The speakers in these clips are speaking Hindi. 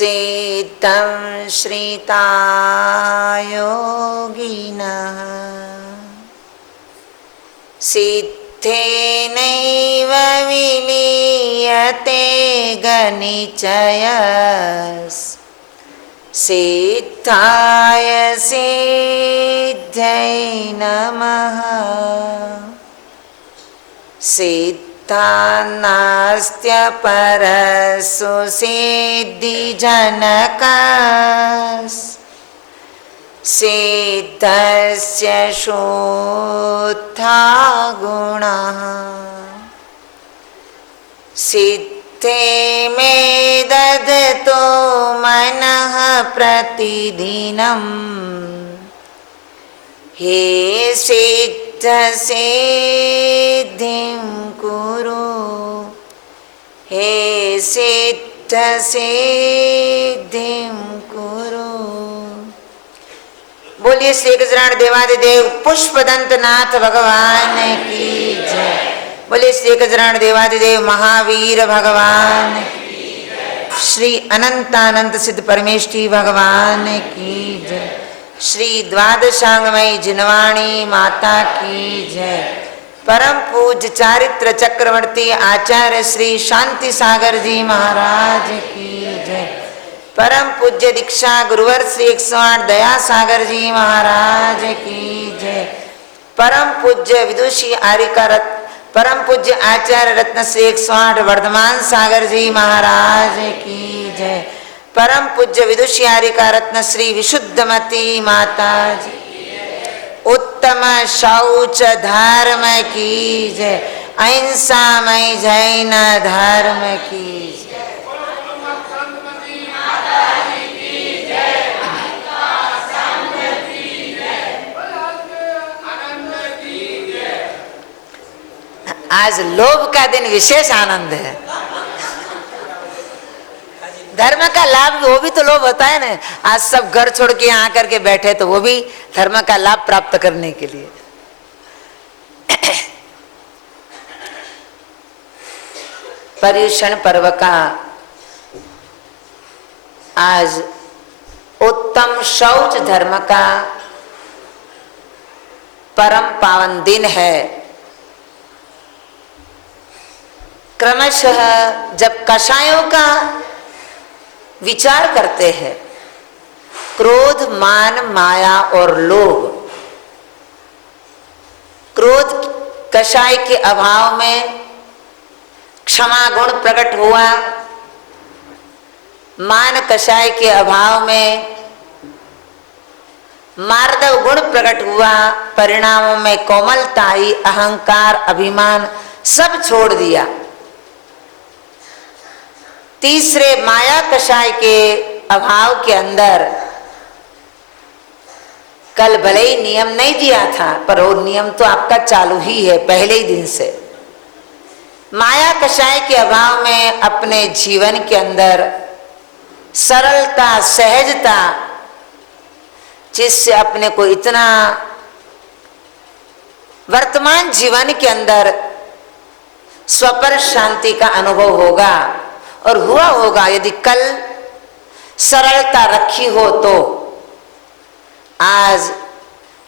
सिद्धं श्रिता योगिनः सिद्धेनैव विलीयते गनिचयस् सिद्धाय सिद्ध्यै नमः। सिद्धान्नास्त्यपरस्सु सिद्धिजनकस् सिद्धस्य शुद्धा गुणः। सिद्धे मे ददतो मनः प्रतिदिनं हे सिद्ध सिद्धिं कुरु हे सिद्ध सिद्धिं कुरु। बोलिए श्री गजराण देवादिदेव पुष्पदंतनाथ भगवान की जय। बोलिए श्री गजराण देवादिदेव महावीर भगवान की जय। श्री अनंतानंत सिद्ध परमेष्ठी भगवान की जय। श्री द्वादशांगमयी जिनवाणी माता की जय। परम पूज्य चारित्र चक्रवर्ती आचार्य श्री शांति सागर जी महाराज की जय। परम पूज्य दीक्षा गुरुवर श्री 108 दया सागर जी महाराज की जय। परम पूज्य विदुषी आर्यका परम पूज्य आचार्य रत्न श्री 108 वर्धमान सागर जी महाराज की जय। परम पूज्य विदुषी आर्यका रत्न श्री विशुद्धमती माता जी। उत्तम शौच धर्म की जय। अहिंसामय जैन धर्म की जय। आज लोभ का दिन विशेष आनंद है। धर्म का लाभ वो भी तो लोभ होता है ना। आज सब घर छोड़ के यहाँ आकर के बैठे तो वो भी धर्म का लाभ प्राप्त करने के लिए। पर्युषण पर्व का आज उत्तम शौच धर्म का परम पावन दिन है। क्रमशः जब कषायों का विचार करते हैं, क्रोध मान माया और लोभ। क्रोध कषाय के अभाव में क्षमा गुण प्रकट हुआ, मान कषाय के अभाव में मार्दव गुण प्रकट हुआ। परिणामों में कोमलता आई, अहंकार अभिमान सब छोड़ दिया। तीसरे माया कषाय के अभाव के अंदर कल भले ही नियम नहीं दिया था पर वो नियम तो आपका चालू ही है पहले ही दिन से। माया कषाय के अभाव में अपने जीवन के अंदर सरलता सहजता, जिससे अपने को इतना वर्तमान जीवन के अंदर स्वपर शांति का अनुभव होगा और हुआ होगा। यदि कल सरलता रखी हो तो आज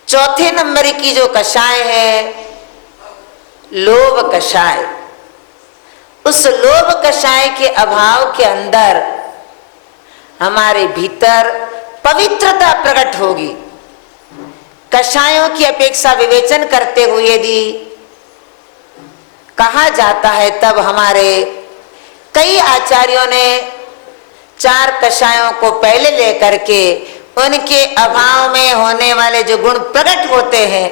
चौथे नंबर की जो कषाय है लोभ कषाय, उस लोभ कषाय के अभाव के अंदर हमारे भीतर पवित्रता प्रकट होगी। कषायों की अपेक्षा विवेचन करते हुए यदि कहा जाता है तब हमारे कई आचार्यों ने 4 कषायों को पहले लेकर के उनके अभाव में होने वाले जो गुण प्रकट होते हैं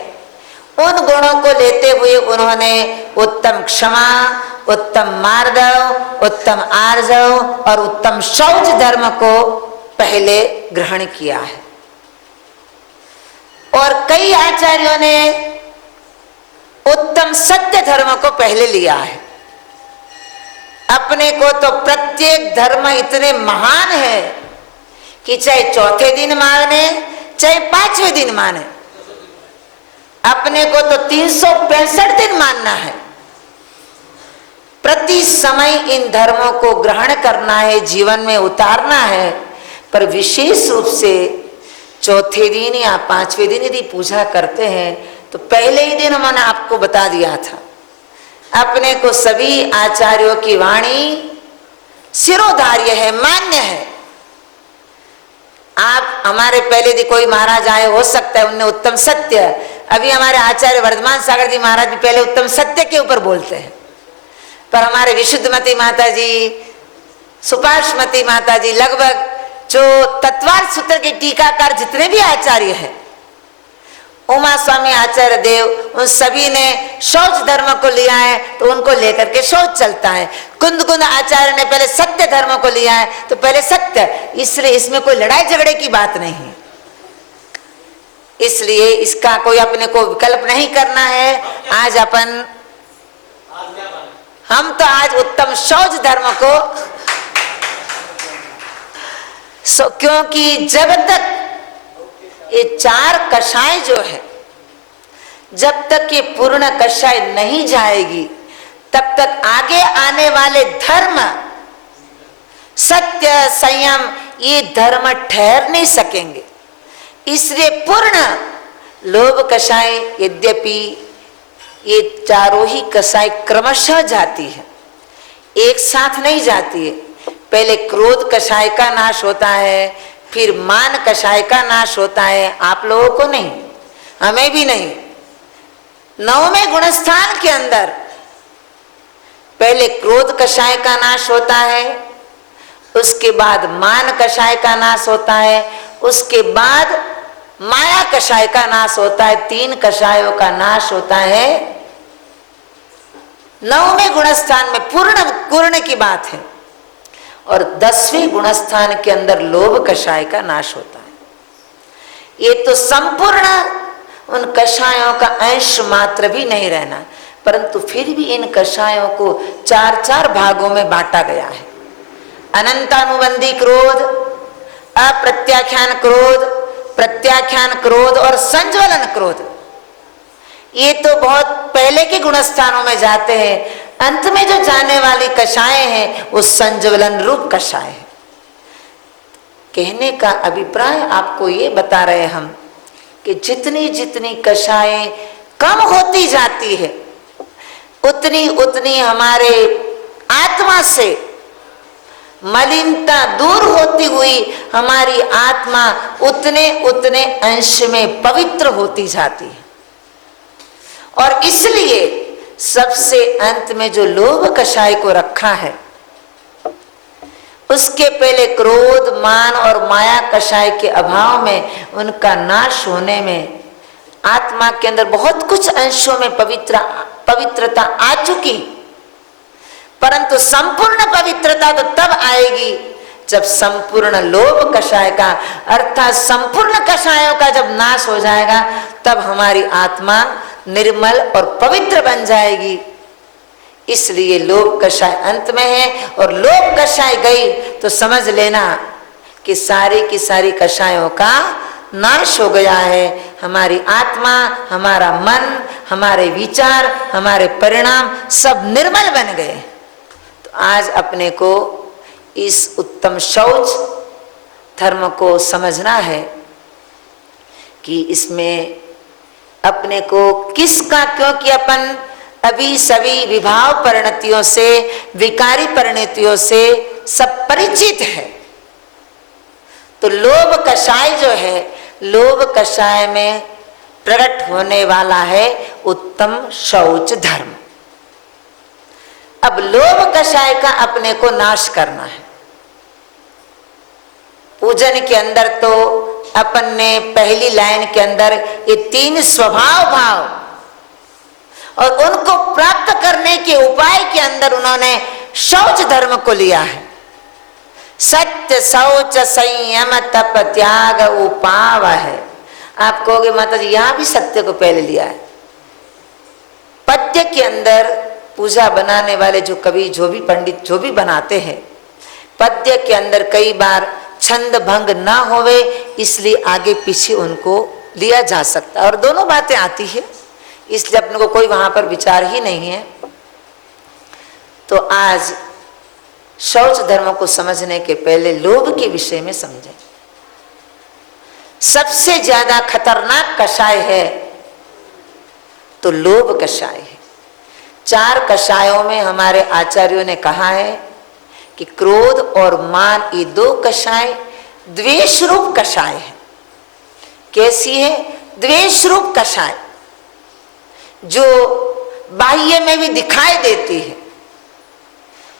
उन गुणों को लेते हुए उन्होंने उत्तम क्षमा, उत्तम मार्दव, उत्तम आर्जव और उत्तम शौच धर्म को पहले ग्रहण किया है। और कई आचार्यों ने उत्तम सत्य धर्म को पहले लिया है। अपने को तो प्रत्येक धर्म इतने महान है कि चाहे चौथे दिन माने चाहे 5वें दिन माने, अपने को तो 365 दिन मानना है। प्रति समय इन धर्मों को ग्रहण करना है, जीवन में उतारना है। पर विशेष रूप से चौथे दिन या पांचवें दिन यदि पूजा करते हैं तो पहले ही दिन मैंने आपको बता दिया था, अपने को सभी आचार्यों की वाणी सिरोधार्य है, मान्य है। आप हमारे पहले भी कोई महाराज आए, हो सकता है उनने उत्तम सत्य, अभी हमारे आचार्य वर्धमान सागर जी महाराज भी पहले उत्तम सत्य के ऊपर बोलते हैं, पर हमारे विशुद्धमती माता जी, सुपाशमती माता जी, लगभग जो तत्वार्थ सूत्र के टीकाकार जितने भी आचार्य हैं, उमा स्वामी आचार्य देव, उन सभी ने शौच धर्म को लिया है तो उनको लेकर के शौच चलता है। कुंद कुंद आचार्य ने पहले सत्य धर्म को लिया है तो पहले सत्य, इसलिए इसमें कोई लड़ाई झगड़े की बात नहीं है। इसलिए इसका कोई अपने को विकल्प नहीं करना है। आज हम तो आज उत्तम शौच धर्म को क्योंकि जब तक ये चार कषाय जो है, जब तक ये पूर्ण कषाय नहीं जाएगी तब तक आगे आने वाले धर्म, सत्य, संयम, ये धर्म ठहर नहीं सकेंगे। इसलिए पूर्ण लोभ कषाय, यद्यपि ये चारों ही कषाय क्रमशः जाती है, एक साथ नहीं जाती है। पहले क्रोध कषाय का नाश होता है, फिर मान कषाय का नाश होता है। आप लोगों को नहीं, हमें भी नहीं। 9वें गुणस्थान के अंदर पहले क्रोध कषाय का नाश होता है, उसके बाद मान कषाय का नाश होता है, उसके बाद माया कषाय का नाश होता है। 3 कषायों का नाश होता है 9वें गुणस्थान में। पूर्ण की बात है। और 10वें गुणस्थान के अंदर लोभ कषाय का नाश होता है। ये तो संपूर्ण उन कषायों का अंश मात्र भी नहीं रहना, परंतु फिर भी इन कषायों को 4 भागों में बांटा गया है। अनंतानुबंधी क्रोध, अप्रत्याख्यान क्रोध, प्रत्याख्यान क्रोध और संज्वलन क्रोध। ये तो बहुत पहले के गुणस्थानों में जाते हैं। अंत में जो जाने वाली कषाय हैं वो संज्वलन रूप कषाय है। कहने का अभिप्राय आपको ये बता रहे हम कि जितनी जितनी कषायें कम होती जाती है, उतनी उतनी हमारे आत्मा से मलिनता दूर होती हुई हमारी आत्मा उतने उतने अंश में पवित्र होती जाती है। और इसलिए सबसे अंत में जो लोभ कषाय को रखा है, उसके पहले क्रोध, मान और माया कषाय के अभाव में, उनका नाश होने में आत्मा के अंदर बहुत कुछ अंशों में पवित्रता आ चुकी, परंतु संपूर्ण पवित्रता तो तब आएगी जब संपूर्ण लोभ कषाय का अर्थात संपूर्ण कषायों का जब नाश हो जाएगा, तब हमारी आत्मा निर्मल और पवित्र बन जाएगी। इसलिए लोभ कषाय अंत में है, और लोभ कषाय गई तो समझ लेना कि सारी की सारी कषायों का नाश हो गया है। हमारी आत्मा, हमारा मन, हमारे विचार, हमारे परिणाम सब निर्मल बन गए। तो आज अपने को इस उत्तम शौच धर्म को समझना है कि इसमें अपने को किसका, क्योंकि अपन अभी सभी विभाव परिणतियों से, विकारी परिणतियों से सब परिचित है। तो लोभ कषाय जो है, लोभ कषाय में प्रकट होने वाला है उत्तम शौच धर्म। अब लोभ कषाय का अपने को नाश करना है। पूजन के अंदर तो अपन ने पहली लाइन के अंदर ये 3 स्वभाव भाव और उनको प्राप्त करने के उपाय के अंदर उन्होंने शौच धर्म को लिया है। सत्य, शौच, संयम, तप, त्याग, उपाव है। आप कहोगे माता जी यहां भी सत्य को पहले लिया है। पद्य के अंदर पूजा बनाने वाले जो कवि, जो भी पंडित, जो भी बनाते हैं, पद्य के अंदर कई बार छंद भंग ना होवे इसलिए आगे पीछे उनको लिया जा सकता है, और दोनों बातें आती है, इसलिए अपने को कोई वहां पर विचार ही नहीं है। तो आज शौच धर्म को समझने के पहले लोभ के विषय में समझें। सबसे ज्यादा खतरनाक कषाय है तो लोभ कषाय है। 4 कषायों में हमारे आचार्यों ने कहा है कि क्रोध और मान, ये 2 कषाय द्वेष रूप कषाय है। कैसी है? द्वेष रूप कषाय, जो बाह्य में भी दिखाई देती है।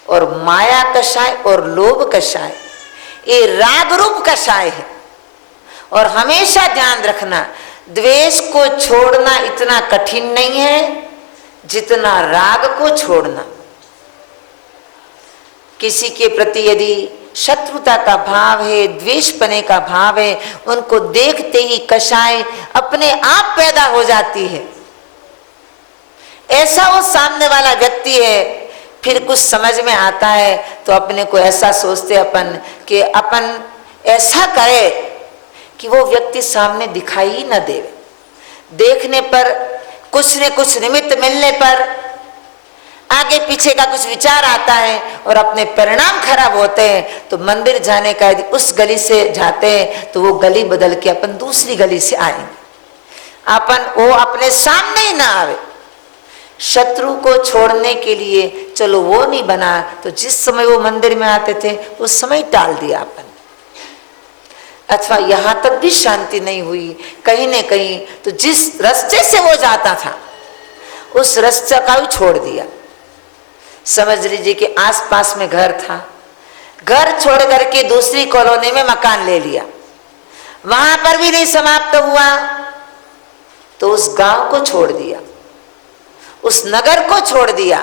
और माया कषाय और लोभ कषाय, ये राग रूप कषाय है। और हमेशा ध्यान रखना, द्वेष को छोड़ना इतना कठिन नहीं है जितना राग को छोड़ना। किसी के प्रति यदि शत्रुता का भाव है, द्वेषपने का भाव है, उनको देखते ही कषाय अपने आप पैदा हो जाती है। ऐसा वो सामने वाला व्यक्ति है, फिर कुछ समझ में आता है तो अपने को ऐसा सोचते अपन कि अपन ऐसा करे कि वो व्यक्ति सामने दिखाई ही न दे। देखने पर कुछ न कुछ निमित्त मिलने पर आगे पीछे का कुछ विचार आता है और अपने परिणाम खराब होते हैं। तो मंदिर जाने का यदि उस गली से जाते हैं तो वो गली बदल के अपन दूसरी गली से आएंगे, अपन वो अपने सामने ही ना आवे। शत्रु को छोड़ने के लिए चलो वो नहीं बना तो जिस समय वो मंदिर में आते थे उस समय टाल दिया अपन, अथवा यहां तक भी शांति नहीं हुई कहीं न कहीं तो जिस रास्ते से वो जाता था उस रास्ते का भी छोड़ दिया। समझ लीजिए कि आसपास में घर था, घर छोड़ करके दूसरी कॉलोनी में मकान ले लिया, वहां पर भी नहीं समाप्त हुआ तो उस गांव को छोड़ दिया, उस नगर को छोड़ दिया,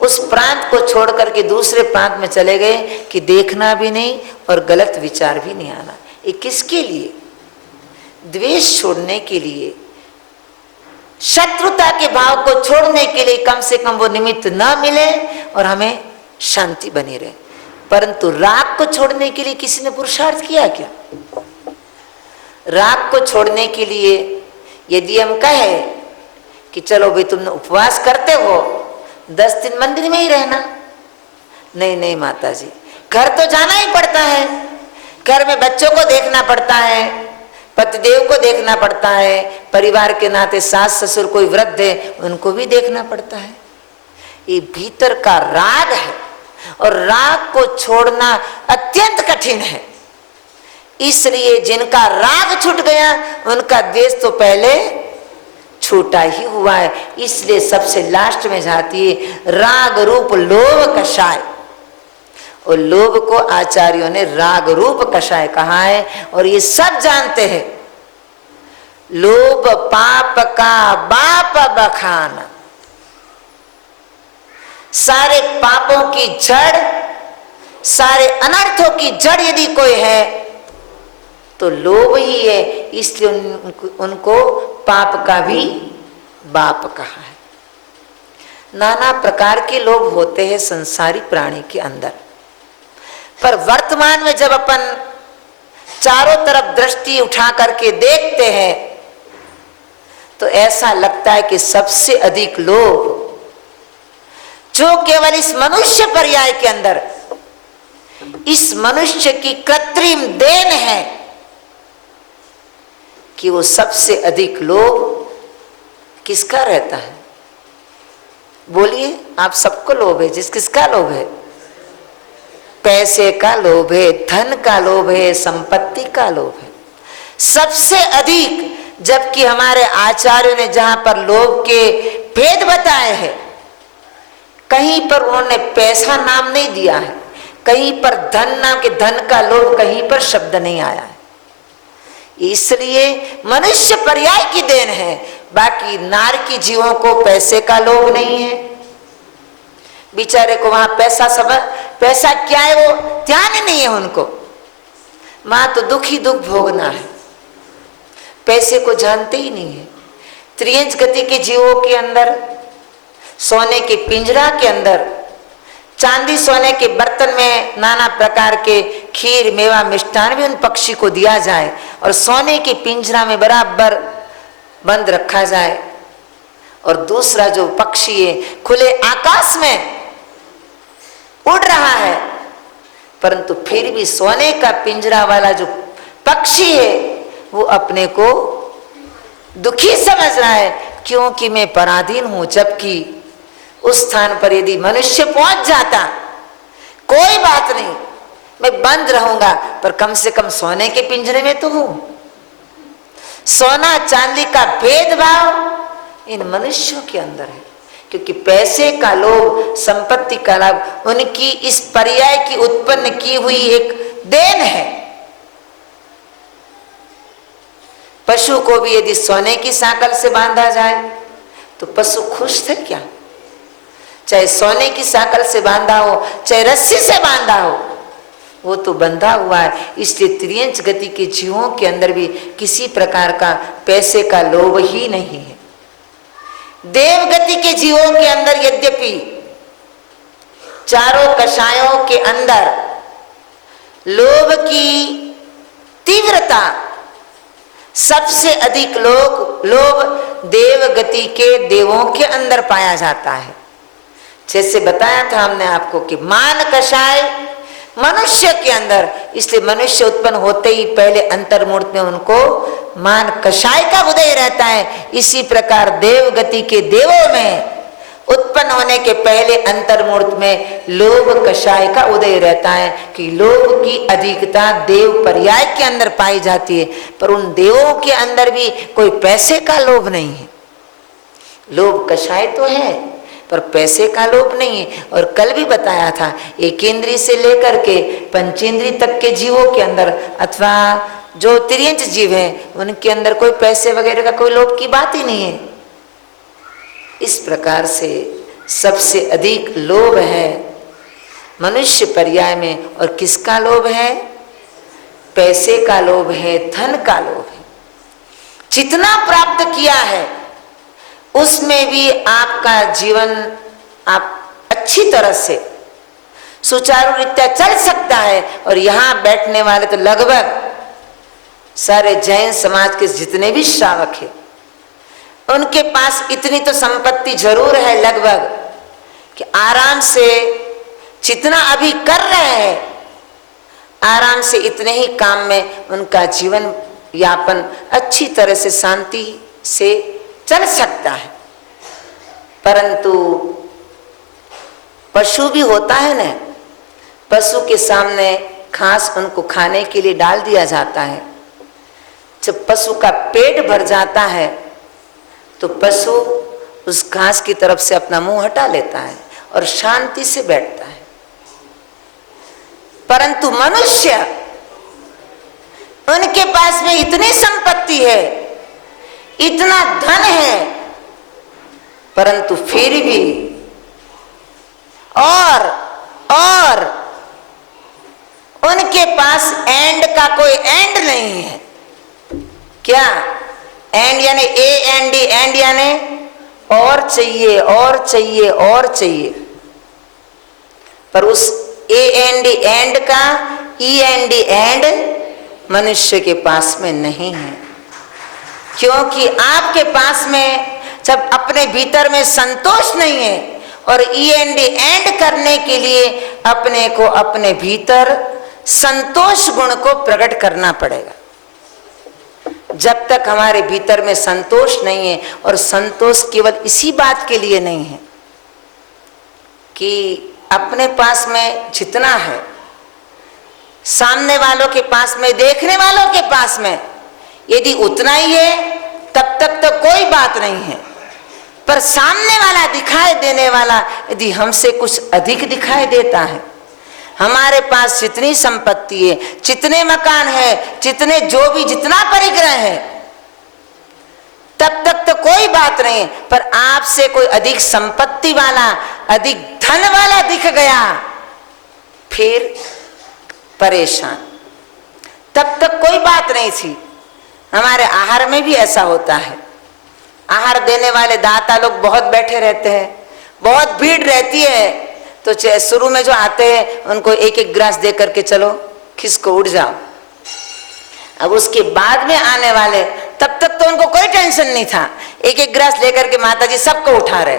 उस प्रांत को छोड़ करके दूसरे प्रांत में चले गए कि देखना भी नहीं और गलत विचार भी नहीं आना। ये किसके लिए? द्वेष छोड़ने के लिए, शत्रुता के भाव को छोड़ने के लिए कम से कम वो निमित्त न मिले और हमें शांति बनी रहे। परंतु राग को छोड़ने के लिए किसी ने पुरुषार्थ किया क्या? राग को छोड़ने के लिए यदि हम कहें कि चलो भाई तुम उपवास करते हो 10 दिन मंदिर में ही रहना, नहीं नहीं माता जी, घर तो जाना ही पड़ता है, घर में बच्चों को देखना पड़ता है, पतिदेव को देखना पड़ता है, परिवार के नाते सास ससुर कोई वृद्ध है उनको भी देखना पड़ता है। ये भीतर का राग है और राग को छोड़ना अत्यंत कठिन है। इसलिए जिनका राग छूट गया उनका द्वेष तो पहले छूटा ही हुआ है। इसलिए सबसे लास्ट में जाती है राग रूप लोभ कषाय, और लोभ को आचार्यों ने राग रूप कषाय कहा है। और ये सब जानते हैं, लोभ पाप का बाप बखाना, सारे पापों की जड़, सारे अनर्थों की जड़ यदि कोई है तो लोभ ही है। इसलिए उनको पाप का भी बाप कहा है। नाना प्रकार के लोभ होते हैं संसारी प्राणी के अंदर, पर वर्तमान में जब अपन चारों तरफ दृष्टि उठा करके देखते हैं तो ऐसा लगता है कि सबसे अधिक लोभ जो केवल इस मनुष्य पर्याय के अंदर, इस मनुष्य की कृत्रिम देन है कि वो सबसे अधिक लोभ किसका रहता है? बोलिए, आप सबको लोभ है। किसका लोभ है? पैसे का लोभ है, धन का लोभ है, संपत्ति का लोभ है सबसे अधिक। जबकि हमारे आचार्यों ने जहां पर लोभ के भेद बताए हैं, कहीं पर उन्होंने पैसा नाम नहीं दिया है, कहीं पर धन नाम के धन का लोभ कहीं पर शब्द नहीं आया है। इसलिए मनुष्य पर्याय की देन है, बाकी नार की जीवों को पैसे का लोभ नहीं है। बेचारे को वहां पैसा क्या है वो ध्यान ही नहीं है उनको, मां तो दुख ही दुख भोगना है, पैसे को जानते ही नहीं है। त्रियंच गति के जीवों के अंदर, सोने के पिंजरा के अंदर, चांदी सोने के बर्तन में नाना प्रकार के खीर मेवा मिष्ठान भी उन पक्षी को दिया जाए और सोने के पिंजरा में बराबर बंद रखा जाए, और दूसरा जो पक्षी है खुले आकाश में उड़ रहा है, परंतु फिर भी सोने का पिंजरा वाला जो पक्षी है वो अपने को दुखी समझ रहा है, क्योंकि मैं पराधीन हूं। जबकि उस स्थान पर यदि मनुष्य पहुंच जाता, कोई बात नहीं, मैं बंद रहूंगा, पर कम से कम सोने के पिंजरे में तो हूं। सोना चांदी का भेदभाव इन मनुष्यों के अंदर है, क्योंकि पैसे का लोभ, संपत्ति का लाभ उनकी इस पर्याय की उत्पन्न की हुई एक देन है। पशु को भी यदि सोने की सांकल से बांधा जाए तो पशु खुश थे क्या? चाहे सोने की सांकल से बांधा हो, चाहे रस्सी से बांधा हो, वो तो बंधा हुआ है। इसलिए त्रियंच गति के जीवों के अंदर भी किसी प्रकार का पैसे का लोभ ही नहीं है। देव गति के जीवों के अंदर यद्यपि चारों कषायों के अंदर लोभ की तीव्रता सबसे अधिक लोभ देव गति के देवों के अंदर पाया जाता है। जैसे बताया था हमने आपको कि मान कषाय मनुष्य के अंदर, इसलिए मनुष्य उत्पन्न होते ही पहले अंतर्मूर्त में उनको मान कषाय का उदय रहता है। इसी प्रकार देव गति के देवों में उत्पन्न होने के पहले अंतर्मूर्त में लोभ कषाय का उदय रहता है कि लोभ की अधिकता देव पर्याय के अंदर पाई जाती है, पर उन देवों के अंदर भी कोई पैसे का लोभ नहीं है। लोभ कषाय तो है पर पैसे का लोभ नहीं है। और कल भी बताया था, एकेंद्रीय से लेकर के पंचेंद्रीय तक के जीवों के अंदर अथवा जो त्रियंच जीव हैं उनके अंदर कोई पैसे वगैरह का कोई लोभ की बात ही नहीं है। इस प्रकार से सबसे अधिक लोभ है मनुष्य पर्याय में। और किसका लोभ है? पैसे का लोभ है, धन का लोभ है। जितना प्राप्त किया है उसमें भी आपका जीवन आप अच्छी तरह से सुचारू रीत्या चल सकता है। और यहाँ बैठने वाले तो लगभग सारे जैन समाज के जितने भी श्रावक हैं उनके पास इतनी तो संपत्ति जरूर है लगभग कि आराम से जितना अभी कर रहे हैं आराम से इतने ही काम में उनका जीवन यापन अच्छी तरह से शांति से चल सकता है। परंतु पशु भी होता है ना, पशु के सामने घास उनको खाने के लिए डाल दिया जाता है। जब पशु का पेट भर जाता है तो पशु उस घास की तरफ से अपना मुंह हटा लेता है और शांति से बैठता है। परंतु मनुष्य, उनके पास में इतनी संपत्ति है, इतना धन है, परंतु फिर भी और उनके पास एंड का कोई एंड नहीं है। क्या एंड यानी AND, एंड यानी और चाहिए और चाहिए और चाहिए, पर उस AND एंड का END एंड मनुष्य के पास में नहीं है। क्योंकि आपके पास में जब अपने भीतर में संतोष नहीं है और END एंड करने के लिए अपने को अपने भीतर संतोष गुण को प्रकट करना पड़ेगा। जब तक हमारे भीतर में संतोष नहीं है, और संतोष केवल इसी बात के लिए नहीं है कि अपने पास में जितना है, सामने वालों के पास में, देखने वालों के पास में यदि उतना ही है तब तक तो कोई बात नहीं है। पर सामने वाला दिखाई देने वाला यदि हमसे कुछ अधिक दिखाई देता है, हमारे पास जितनी संपत्ति है, जितने मकान है, जितने जो भी जितना परिग्रह है, तब तक तो कोई बात नहीं, पर आपसे कोई अधिक संपत्ति वाला, अधिक धन वाला दिख गया, फिर परेशान। तब तक कोई बात नहीं थी। हमारे आहार में भी ऐसा होता है। आहार देने वाले दाता लोग बहुत बैठे रहते हैं, बहुत भीड़ रहती है, तो शुरू में जो आते हैं उनको एक एक ग्रास दे करके चलो खिसको उठ जाओ। अब उसके बाद में आने वाले, तब तक तो उनको कोई टेंशन नहीं था, एक एक ग्रास लेकर के माता जी सबको उठा रहे।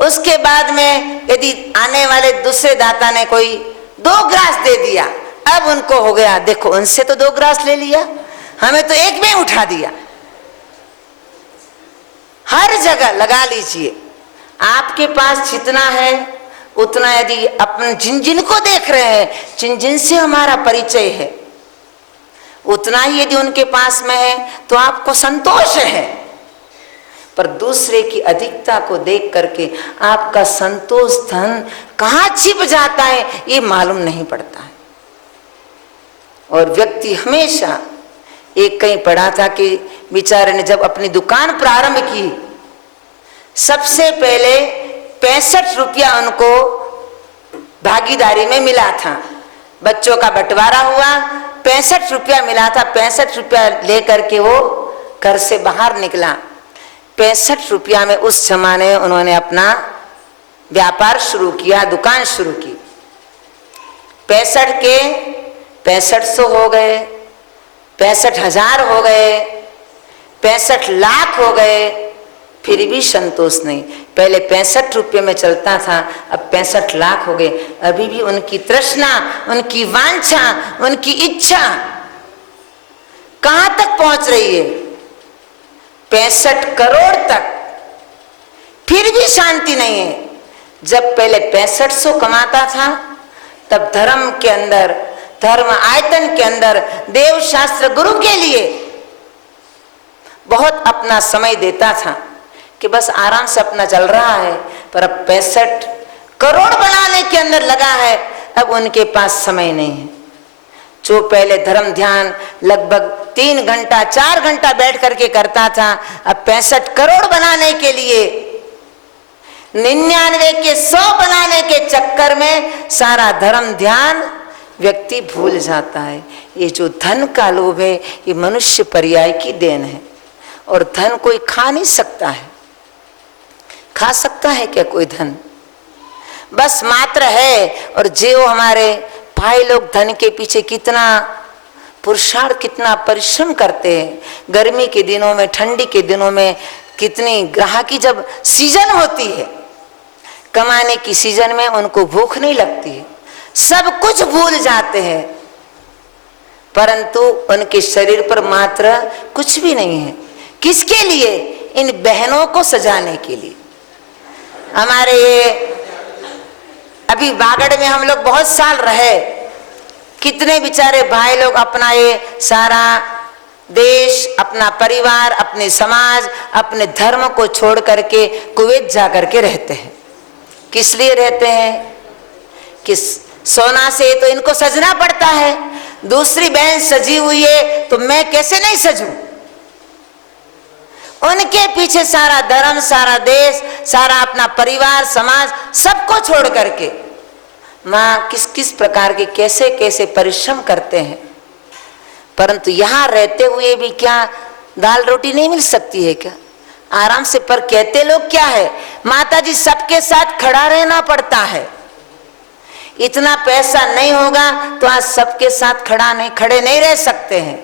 उसके बाद में यदि आने वाले दूसरे दाता ने कोई 2 ग्रास दे दिया, अब उनको हो गया देखो उनसे तो 2 ग्रास ले लिया, हमें तो एक में उठा दिया। हर जगह लगा लीजिए, आपके पास जितना है उतना यदि अपन जिन जिनको देख रहे हैं, जिन जिनसे हमारा परिचय है, उतना ही यदि उनके पास में है तो आपको संतोष है। पर दूसरे की अधिकता को देख करके आपका संतोष धन कहाँ छिप जाता है ये मालूम नहीं पड़ता है। और व्यक्ति हमेशा, एक कहीं पढ़ा था कि बेचारे ने जब अपनी दुकान प्रारंभ की, सबसे पहले 65 रुपया उनको भागीदारी में मिला था। बच्चों का बंटवारा हुआ, 65 रुपया मिला था। 65 रुपया लेकर के वो घर से बाहर निकला। 65 रुपया में उस जमाने में उन्होंने अपना व्यापार शुरू किया, दुकान शुरू की। 65 के 6500 हो गए, 65,000 हो गए, 65 लाख हो गए, फिर भी संतोष नहीं। पहले 65 रुपये में चलता था, अब 65 लाख हो गए। अभी भी उनकी तृष्णा, उनकी वांछा, उनकी इच्छा कहां तक पहुंच रही है? 65 करोड़ तक, फिर भी शांति नहीं है। जब पहले 6500 कमाता था तब धर्म के अंदर, धर्म आयतन के अंदर, देव शास्त्र गुरु के लिए बहुत अपना समय देता था कि बस आराम से अपना चल रहा है। पर अब 65 करोड़ बनाने के अंदर लगा है, अब उनके पास समय नहीं है। जो पहले धर्म ध्यान लगभग 3 घंटा 4 घंटा बैठ करके करता था, अब 65 करोड़ बनाने के लिए 99 के 100 बनाने के चक्कर में सारा धर्म ध्यान व्यक्ति भूल जाता है। ये जो धन का लोभ है, ये मनुष्य पर्याय की देन है। और धन कोई खा नहीं सकता है। खा सकता है क्या कोई धन? बस मात्र है। और जो हमारे भाई लोग धन के पीछे कितना पुरुषार्थ, कितना परिश्रम करते हैं। गर्मी के दिनों में, ठंडी के दिनों में कितनी ग्राहकी, जब सीजन होती है, कमाने की सीजन में उनको भूख नहीं लगती है, सब कुछ भूल जाते हैं, परंतु उनके शरीर पर मात्र कुछ भी नहीं है। किसके लिए? इन बहनों को सजाने के लिए। हमारे अभी बागड़ में हम लोग बहुत साल रहे, कितने बेचारे भाई लोग अपना ये सारा देश, अपना परिवार, अपने समाज, अपने धर्म को छोड़ करके कुवैत जा करके रहते हैं। किस लिए रहते हैं? कि सोना से तो इनको सजना पड़ता है, दूसरी बहन सजी हुई है तो मैं कैसे नहीं सजूं? उनके पीछे सारा धर्म, सारा देश, सारा अपना परिवार, समाज, सबको छोड़ करके माँ किस किस प्रकार के कैसे कैसे परिश्रम करते हैं। परंतु यहाँ रहते हुए भी क्या दाल रोटी नहीं मिल सकती है क्या? आराम से। पर कहते लोग क्या है, माता जी सबके साथ खड़ा रहना पड़ता है। इतना पैसा नहीं होगा तो आज सबके साथ खड़े नहीं रह सकते हैं।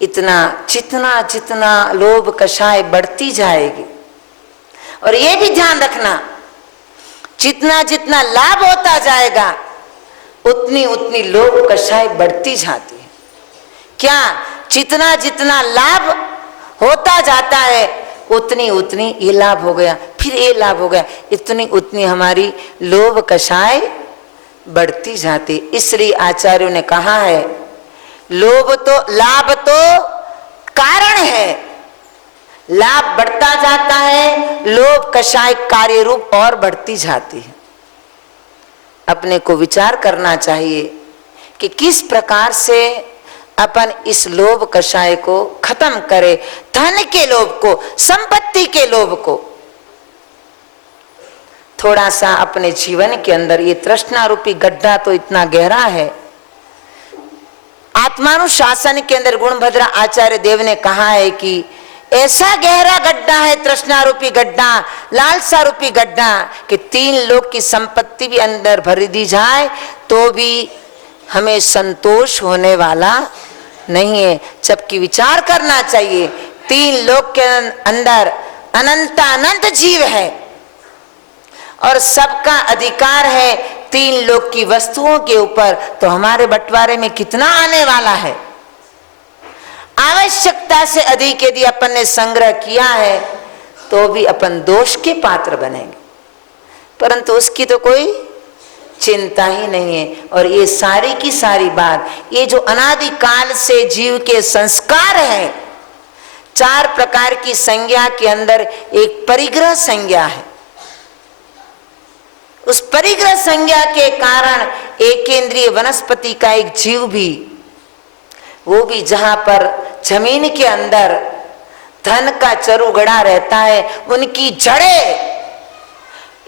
इतना जितना जितना लोभ कषाय बढ़ती जाएगी। और ये भी ध्यान रखना, जितना जितना लाभ होता जाएगा उतनी उतनी लोभ कषाय बढ़ती जाती है। क्या? जितना जितना लाभ होता जाता है उतनी उतनी ये लाभ हो गया, फिर ये लाभ हो गया, इतनी उतनी हमारी लोभ कषाय बढ़ती जाती। इसलिए आचार्यों ने कहा है, लोभ तो, लाभ तो कारण है, लाभ बढ़ता जाता है, लोभ कषाय कार्य रूप और बढ़ती जाती है। अपने को विचार करना चाहिए कि किस प्रकार से अपन इस लोभ कषाय को खत्म करें, धन के लोभ को, संपत्ति के लोभ को। थोड़ा सा अपने जीवन के अंदर, ये तृष्णा रूपी गड्ढा तो इतना गहरा है। आत्मानुशासन के अंदर गुणभद्र आचार्य देव ने कहा है कि ऐसा गहरा गड्ढा है तृष्णा रूपी गड्ढा, लालसा रूपी गड्ढा, कि 3 लोक की संपत्ति भी अंदर भर दी जाए तो भी हमें संतोष होने वाला नहीं है। जबकि विचार करना चाहिए, 3 लोक के अंदर अनंत अनंत जीव है, और सबका अधिकार है 3 लोक की वस्तुओं के ऊपर, तो हमारे बंटवारे में कितना आने वाला है? आवश्यकता से अधिक यदि अपन ने संग्रह किया है तो भी अपन दोष के पात्र बनेंगे, परंतु उसकी तो कोई चिंता ही नहीं है। और ये सारी की सारी बात, ये जो अनादिकाल से जीव के संस्कार है, 4 प्रकार की संज्ञा के अंदर एक परिग्रह संज्ञा है। उस परिग्रह संज्ञा के कारण एकेंद्रीय वनस्पति का एक जीव भी, वो भी जहां पर जमीन के अंदर धन का चरु गड़ा रहता है, उनकी जड़ें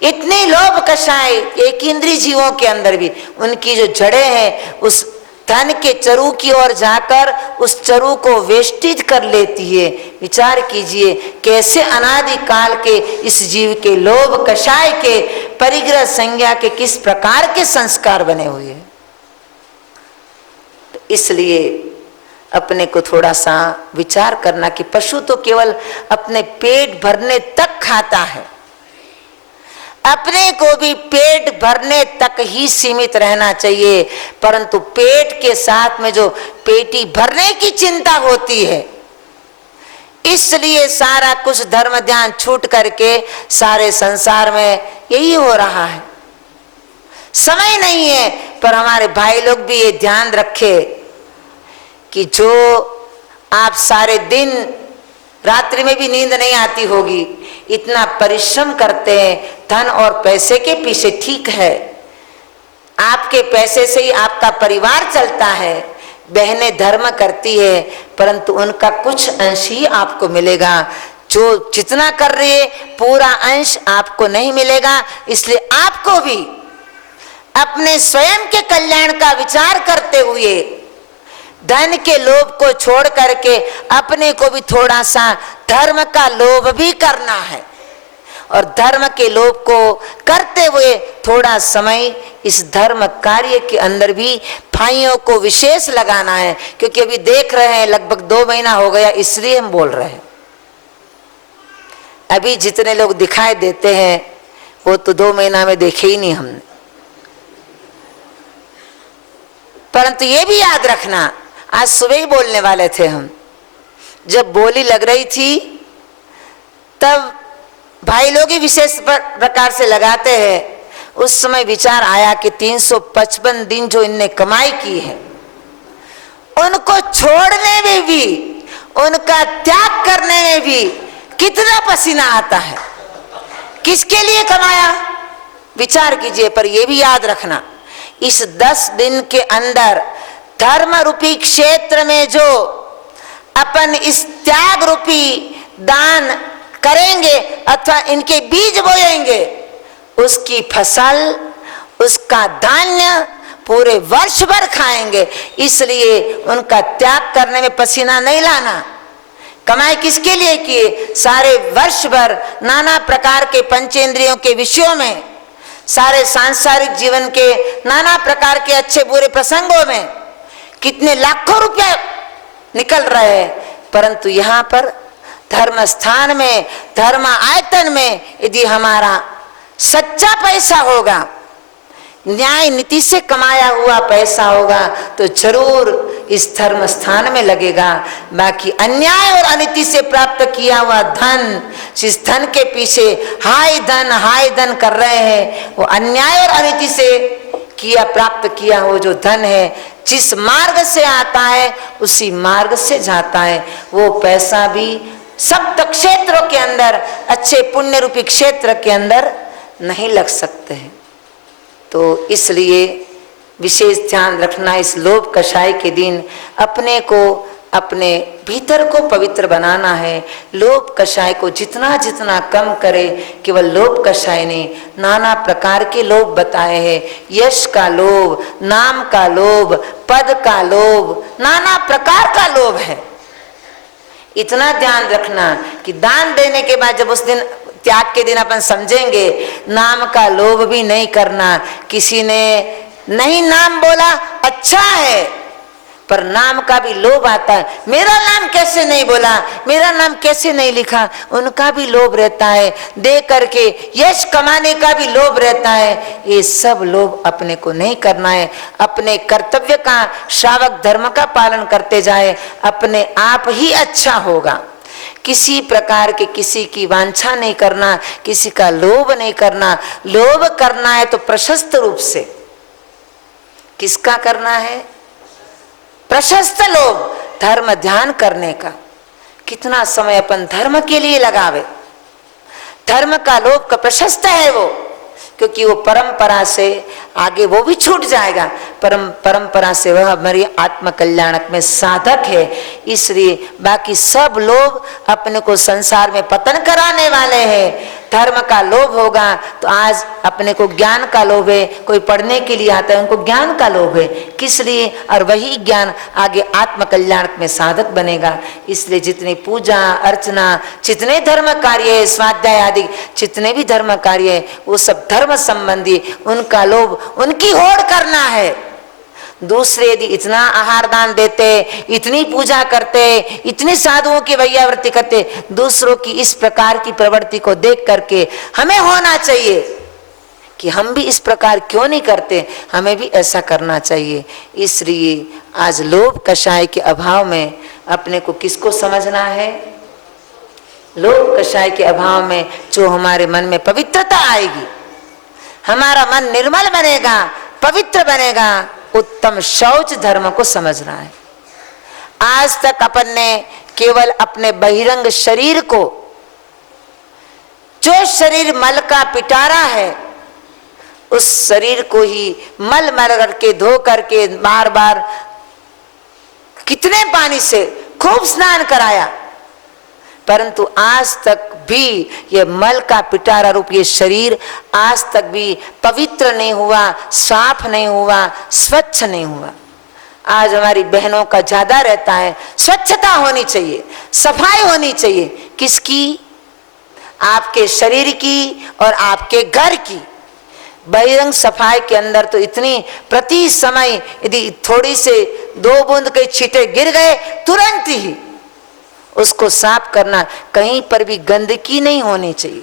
इतनी लोभ कषाय एकेंद्रीय जीवों के अंदर भी, उनकी जो जड़ें हैं उस धन के चरु की ओर जाकर उस चरु को वेष्टित कर लेती है। विचार कीजिए कैसे अनादिकाल के इस जीव के लोभ कषाय के परिग्रह संज्ञा के किस प्रकार के संस्कार बने हुए हैं। तो इसलिए अपने को थोड़ा सा विचार करना कि पशु तो केवल अपने पेट भरने तक खाता है, अपने को भी पेट भरने तक ही सीमित रहना चाहिए, परंतु पेट के साथ में जो पेटी भरने की चिंता होती है, इसलिए सारा कुछ धर्म ध्यान छूट करके सारे संसार में यही हो रहा है। समय नहीं है, पर हमारे भाई लोग भी ये ध्यान रखे कि जो आप सारे दिन, रात्रि में भी नींद नहीं आती होगी, इतना परिश्रम करते हैं धन और पैसे के पीछे, ठीक है आपके पैसे से ही आपका परिवार चलता है, बहनें धर्म करती है, परंतु उनका कुछ अंश ही आपको मिलेगा। जो जितना कर रही है पूरा अंश आपको नहीं मिलेगा। इसलिए आपको भी अपने स्वयं के कल्याण का विचार करते हुए धन के लोभ को छोड़ करके अपने को भी थोड़ा सा धर्म का लोभ भी करना है, और धर्म के लोभ को करते हुए थोड़ा समय इस धर्म कार्य के अंदर भी भाइयों को विशेष लगाना है। क्योंकि अभी देख रहे हैं लगभग 2 महीना हो गया, इसलिए हम बोल रहे हैं। अभी जितने लोग दिखाई देते हैं वो तो 2 महीना में देखे ही नहीं हमने। परंतु ये भी याद रखना, आज सुबह ही बोलने वाले थे हम, जब बोली लग रही थी तब भाई लोग ही विशेष प्रकार से लगाते हैं। उस समय विचार आया कि 355 दिन जो इनने कमाई की है, उनको छोड़ने में भी, उनका त्याग करने में भी कितना पसीना आता है। किसके लिए कमाया विचार कीजिए। पर यह भी याद रखना, इस 10 दिन के अंदर धर्म रूपी क्षेत्र में जो अपन इस त्याग रूपी दान करेंगे अथवा इनके बीज बोएंगे, उसकी फसल, उसका धान्य पूरे वर्ष भर खाएंगे। इसलिए उनका त्याग करने में पसीना नहीं लाना। कमाई किसके लिए किए? सारे वर्ष भर नाना प्रकार के पंचेंद्रियों के विषयों में, सारे सांसारिक जीवन के नाना प्रकार के अच्छे बुरे प्रसंगों में कितने लाखों रुपया निकल रहे हैं, परंतु यहाँ पर धर्म स्थान में, धर्म आयतन में यदि हमारा सच्चा पैसा होगा, न्याय नीति से कमाया हुआ पैसा होगा, तो जरूर इस धर्म स्थान में लगेगा। बाकी अन्याय और अनीति से प्राप्त किया हुआ धन, जिस धन के पीछे हाय धन कर रहे हैं, वो अन्याय और अनीति से प्राप्त किया हुआ जो धन है, जिस मार्ग से आता है उसी मार्ग से जाता है। वो पैसा भी सप्त क्षेत्रों के अंदर, अच्छे पुण्य रूपी क्षेत्र के अंदर नहीं लग सकते हैं। तो इसलिए विशेष ध्यान रखना, इस लोभ कषाय के दिन अपने को, अपने भीतर को पवित्र बनाना है। लोभ कषाय को जितना जितना कम करे, केवल लोभ कषाय ने नाना प्रकार के लोभ बताए हैं। यश का लोभ, नाम का लोभ, पद का लोभ, नाना प्रकार का लोभ है। इतना ध्यान रखना कि दान देने के बाद जब उस दिन त्याग के दिन अपन समझेंगे, नाम का लोभ भी नहीं करना। किसी ने नहीं नाम बोला, अच्छा है, पर नाम का भी लोभ आता है। मेरा नाम कैसे नहीं बोला, मेरा नाम कैसे नहीं लिखा, उनका भी लोभ रहता है। दे करके यश कमाने का भी लोभ रहता है। ये सब लोभ अपने को नहीं करना है। अपने कर्तव्य का, श्रावक धर्म का पालन करते जाए, अपने आप ही अच्छा होगा। किसी प्रकार के किसी की वांछा नहीं करना, किसी का लोभ नहीं करना। लोभ करना है तो प्रशस्त रूप से। किसका करना है? प्रशस्त लोभ, धर्म ध्यान करने का। कितना समय अपन धर्म के लिए लगावे। धर्म का लोभ का प्रशस्त है वो, क्योंकि वो परंपरा से आगे वो भी छूट जाएगा। परंपरा से वह हमारी आत्म कल्याणक में साधक है। इसलिए बाकी सब लोभ अपने को संसार में पतन कराने वाले हैं। धर्म का लोभ होगा तो आज अपने को ज्ञान का लोभ है। कोई पढ़ने के लिए आता है, उनको ज्ञान का लोभ है। किस लिए? और वही ज्ञान आगे आत्म कल्याण में साधक बनेगा। इसलिए जितनी पूजा अर्चना, जितने धर्म कार्य है, स्वाध्याय आदि जितने भी धर्म कार्य है, वो सब धर्म संबंधी। उनका लोभ, उनकी होड़ करना है। दूसरे यदि इतना आहार दान देते, इतनी पूजा करते, इतनी साधुओं की वैयावृत्ति करते, दूसरों की इस प्रकार की प्रवृत्ति को देख करके हमें होना चाहिए कि हम भी इस प्रकार क्यों नहीं करते, हमें भी ऐसा करना चाहिए। इसलिए आज लोभ कषाय के अभाव में अपने को किसको समझना है? लोभ कषाय के अभाव में जो हमारे मन में पवित्रता आएगी, हमारा मन निर्मल बनेगा, पवित्र बनेगा, उत्तम शौच धर्म को समझना है। आज तक अपन ने केवल अपने बहिरंग शरीर को, जो शरीर मल का पिटारा है, उस शरीर को ही मल मल करके धो करके बार बार कितने पानी से खूब स्नान कराया, परंतु आज तक भी ये मल का पिटारा रूप ये शरीर आज तक भी पवित्र नहीं हुआ, साफ नहीं हुआ, स्वच्छ नहीं हुआ। आज हमारी बहनों का ज्यादा रहता है, स्वच्छता होनी चाहिए, सफाई होनी चाहिए। किसकी? आपके शरीर की और आपके घर की। बहिरंग सफाई के अंदर तो इतनी प्रति समय यदि थोड़ी से 2 बूंद के छींटे गिर गए, तुरंत ही उसको साफ करना, कहीं पर भी गंदगी नहीं होनी चाहिए।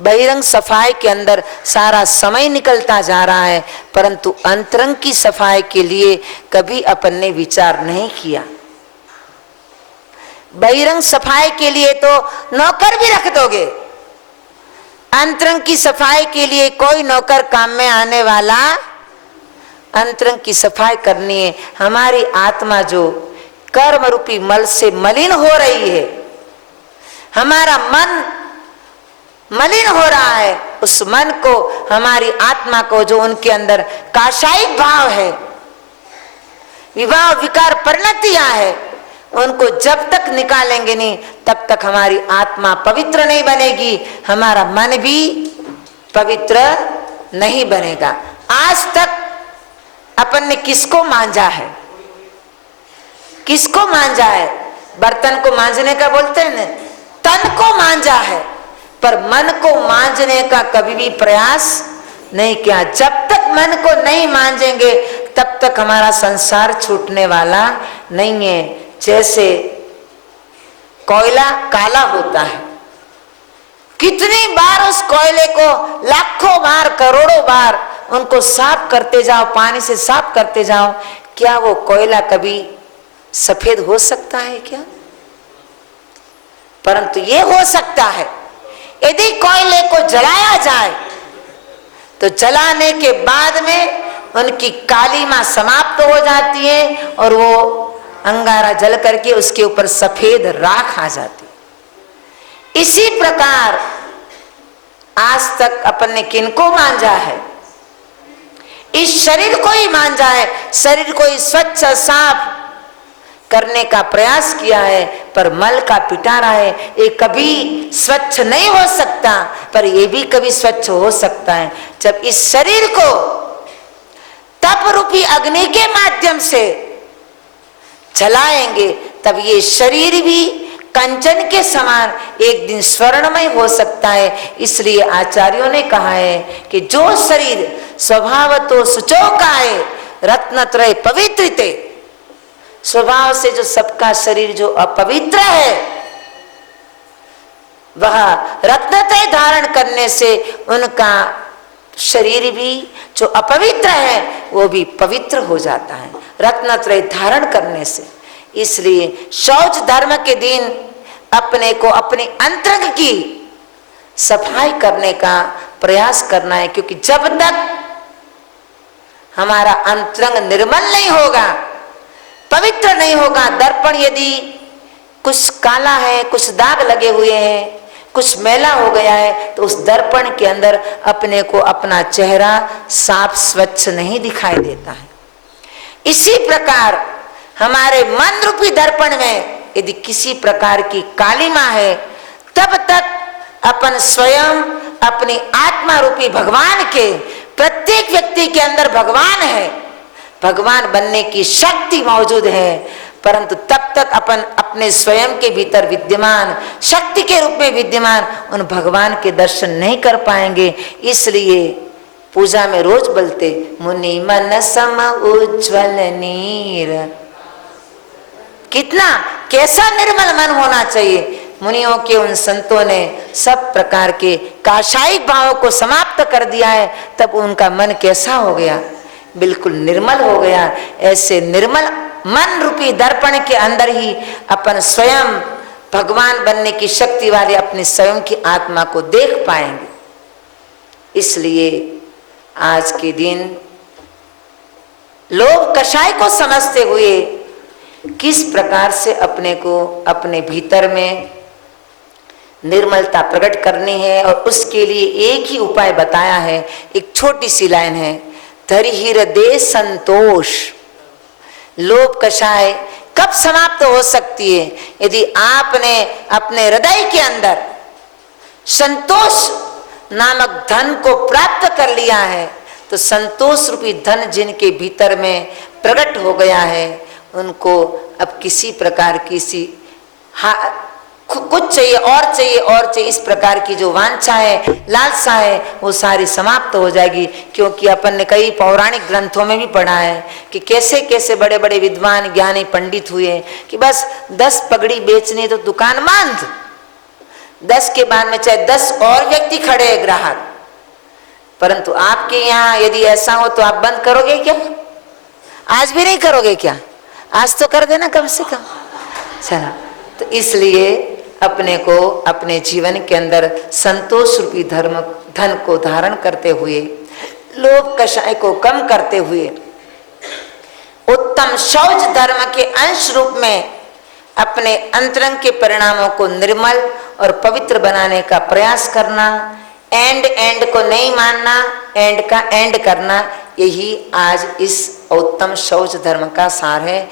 बहिरंग सफाई के अंदर सारा समय निकलता जा रहा है, परंतु अंतरंग की सफाई के लिए कभी अपन ने विचार नहीं किया। बहिरंग सफाई के लिए तो नौकर भी रख दोगे, अंतरंग की सफाई के लिए कोई नौकर काम में आने वाला? अंतरंग की सफाई करनी है। हमारी आत्मा जो कर्म रूपी मल से मलिन हो रही है, हमारा मन मलिन हो रहा है, उस मन को, हमारी आत्मा को, जो उनके अंदर काशायिक भाव है, विवाह विकार परिणतियां है, उनको जब तक निकालेंगे नहीं तब तक हमारी आत्मा पवित्र नहीं बनेगी, हमारा मन भी पवित्र नहीं बनेगा। आज तक अपन ने किसको मांझा है? किसको मांझा है? बर्तन को मांझने का बोलते हैं ना, तन को मांझा है, पर मन को मांझने का कभी भी प्रयास नहीं किया। जब तक मन को नहीं मांझेंगे तब तक हमारा संसार छूटने वाला नहीं है। जैसे कोयला काला होता है, कितनी बार उस कोयले को, लाखों बार, करोड़ों बार उनको साफ करते जाओ, पानी से साफ करते जाओ, क्या वो कोयला कभी सफेद हो सकता है क्या? परंतु ये हो सकता है यदि कोयले को जलाया जाए तो जलाने के बाद में उनकी कालीमा समाप्त हो जाती है और वो अंगारा जल करके उसके ऊपर सफेद राख आ जाती है। इसी प्रकार आज तक अपन ने किनको मांझा है? इस शरीर को ही मांझा है, शरीर को ही स्वच्छ साफ करने का प्रयास किया है, पर मल का पिटारा है, ये कभी स्वच्छ नहीं हो सकता, पर ये भी कभी स्वच्छ हो सकता है जब इस शरीर को तप रूपी अग्नि के माध्यम से जलाएंगे, तब ये शरीर भी कंचन के समान एक दिन स्वर्णमय हो सकता है। इसलिए आचार्यों ने कहा है कि जो शरीर स्वभावतो शुचोकाय रत्नत्रय पवित्रते, स्वभाव से जो सबका शरीर जो अपवित्र है, वह रत्नत्रय धारण करने से उनका शरीर भी जो अपवित्र है वो भी पवित्र हो जाता है रत्नत्रय धारण करने से। इसलिए शौच धर्म के दिन अपने को अपने अंतरंग की सफाई करने का प्रयास करना है, क्योंकि जब तक हमारा अंतरंग निर्मल नहीं होगा, पवित्र नहीं होगा, दर्पण यदि कुछ काला है, कुछ दाग लगे हुए हैं, कुछ मैला हो गया है, तो उस दर्पण के अंदर अपने को अपना चेहरा साफ स्वच्छ नहीं दिखाई देता है। इसी प्रकार हमारे मन रूपी दर्पण में यदि किसी प्रकार की कालिमा है, तब तक अपन स्वयं अपनी आत्मा रूपी भगवान के, प्रत्येक व्यक्ति के अंदर भगवान है, भगवान बनने की शक्ति मौजूद है, परंतु तब तक अपन अपने स्वयं के भीतर विद्यमान शक्ति के रूप में विद्यमान उन भगवान के दर्शन नहीं कर पाएंगे। इसलिए पूजा में रोज बोलते मुनि मन सम उज्ज्वल नीर। कितना कैसा निर्मल मन होना चाहिए। मुनियों के उन संतों ने सब प्रकार के काशायिक भावों को समाप्त कर दिया है, तब उनका मन कैसा हो गया, बिल्कुल निर्मल हो गया। ऐसे निर्मल मन रूपी दर्पण के अंदर ही अपन स्वयं भगवान बनने की शक्ति वाले अपने स्वयं की आत्मा को देख पाएंगे। इसलिए आज के दिन लोग कषाय को समझते हुए किस प्रकार से अपने को अपने भीतर में निर्मलता प्रकट करनी है, और उसके लिए एक ही उपाय बताया है। एक छोटी सी लाइन है, धरि हृदय संतोष। लोभ कषाय कब समाप्त हो सकती है? यदि आपने अपने हृदय के अंदर संतोष नामक धन को प्राप्त कर लिया है, तो संतोष रूपी धन जिनके भीतर में प्रकट हो गया है, उनको अब किसी प्रकार की कुछ चाहिए और चाहिए और चाहिए, इस प्रकार की जो वांछा है, लालसा है, वो सारी समाप्त हो जाएगी। क्योंकि अपन ने कई पौराणिक ग्रंथों में भी पढ़ा है कि कैसे कैसे बड़े बड़े विद्वान ज्ञानी पंडित हुए कि बस 10 पगड़ी बेचनी तो दुकान बांध, 10 के बाद में चाहे 10 और व्यक्ति खड़े हैं ग्राहक। परंतु आपके यहाँ यदि ऐसा हो तो आप बंद करोगे क्या? आज भी नहीं करोगे क्या? आज तो कर देना कम से कम। चला, तो इसलिए अपने को अपने जीवन के अंदर संतोष रूपी धन को धारण करते हुए, लोभ कषाय को कम करते हुए, उत्तम शौच धर्म के अंश रूप में अपने अंतरंग के परिणामों को निर्मल और पवित्र बनाने का प्रयास करना, एंड को नहीं मानना, एंड का एंड करना, यही आज इस उत्तम शौच धर्म का सार है।